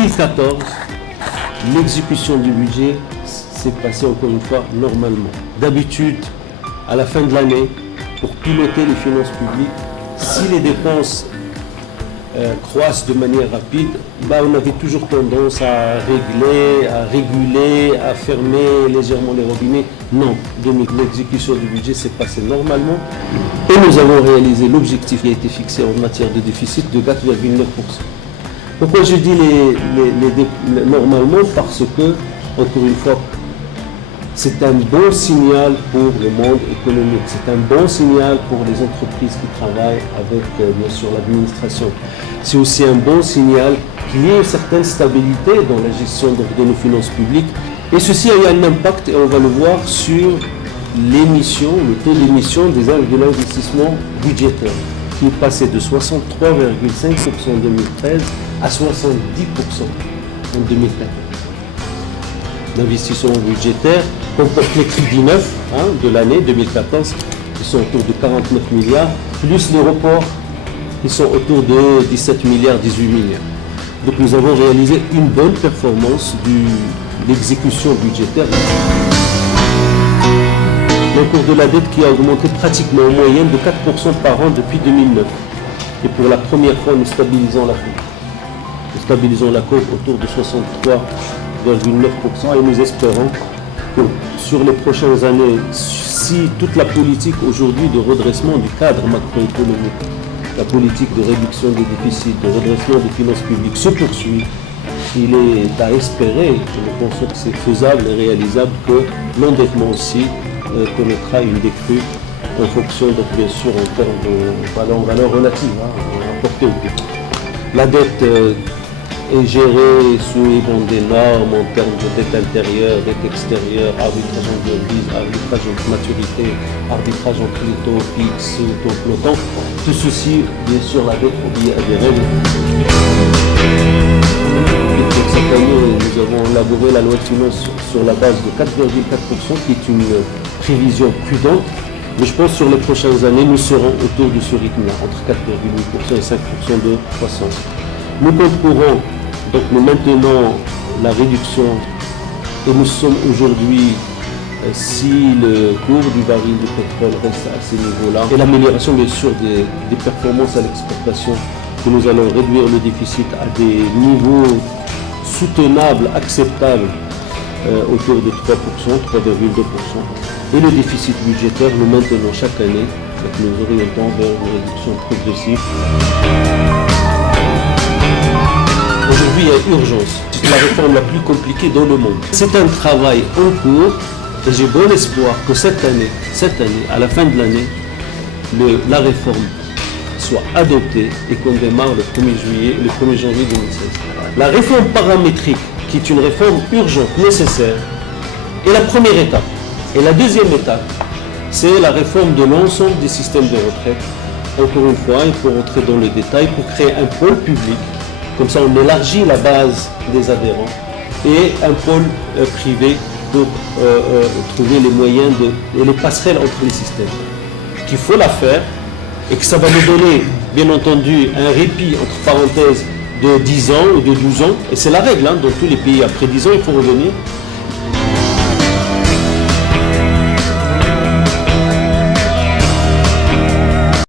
2014, l'exécution du budget s'est passée encore une fois normalement. D'habitude, à la fin de l'année, pour piloter les finances publiques, si les dépenses croissent de manière rapide, on avait toujours tendance à régler, à réguler, à fermer légèrement les robinets. Non, l'exécution du budget s'est passée normalement et nous avons réalisé l'objectif qui a été fixé en matière de déficit de 4,9%. Pourquoi je dis normalement? Parce que, encore une fois, c'est un bon signal pour le monde économique, c'est un bon signal pour les entreprises qui travaillent avec, bien sûr, l'administration. C'est aussi un bon signal qu'il y ait une certaine stabilité dans la gestion de nos finances publiques. Et ceci a eu un impact, et on va le voir, sur l'émission, le taux d'émission de l'investissement budgétaire, qui est passé de 63,5% en 2013 à 70% en 2014. L'investissement budgétaire comporte les crédits neufs de l'année 2014 qui sont autour de 49 milliards, plus les reports qui sont autour de 17 milliards, 18 milliards. Donc nous avons réalisé une bonne performance de l'exécution budgétaire. Le cours de la dette qui a augmenté pratiquement en moyenne de 4% par an depuis 2009. Et pour la première fois, nous stabilisons la courbe. Nous stabilisons la courbe autour de 63,9% et nous espérons que sur les prochaines années, si toute la politique aujourd'hui de redressement du cadre macroéconomique, la politique de réduction des déficits, de redressement des finances publiques se poursuit, il est à espérer, je pense que c'est faisable et réalisable, que l'endettement aussi connaîtra une décrue en fonction, donc bien sûr, en termes de valeur relative, rapportée au PIB. La dette est gérée sous les des normes en termes de dette intérieure, dette extérieure, arbitrage en devise, arbitrage en maturité, arbitrage entre les taux fixes, taux flottants. Tout ceci, bien sûr, la dette obéit à des règles. Et pour cette année, nous avons élaboré la loi de finances sur la base de 4,4%, qui est une prévision prudente. Mais je pense que sur les prochaines années, nous serons autour de ce rythme-là, entre 4,8% et 5% de croissance. Nous concourons, donc nous maintenons la réduction et nous sommes aujourd'hui, si le cours du baril de pétrole reste à ces niveaux-là, et l'amélioration bien sûr des performances à l'exportation, que nous allons réduire le déficit à des niveaux soutenables, acceptables, autour de 3%, 3,2%. Et le déficit budgétaire, nous maintenons chaque année, donc nous orientons vers une réduction progressive. Aujourd'hui, il y a urgence. C'est la réforme la plus compliquée dans le monde. C'est un travail en cours et j'ai bon espoir que cette année, à la fin de l'année, la réforme soit adoptée et qu'on démarre le 1er janvier 2016. La réforme paramétrique, qui est une réforme urgente, nécessaire, est la première étape. Et la deuxième étape, c'est la réforme de l'ensemble des systèmes de retraite. Encore une fois, il faut rentrer dans le détail pour créer un pôle public. Comme ça, on élargit la base des adhérents et un pôle privé pour trouver les moyens et les passerelles entre les systèmes. Qu'il faut la faire et que ça va nous donner, bien entendu, un répit, entre parenthèses, de 10 ans ou de 12 ans. Et c'est la règle, dans tous les pays. Après 10 ans, il faut revenir.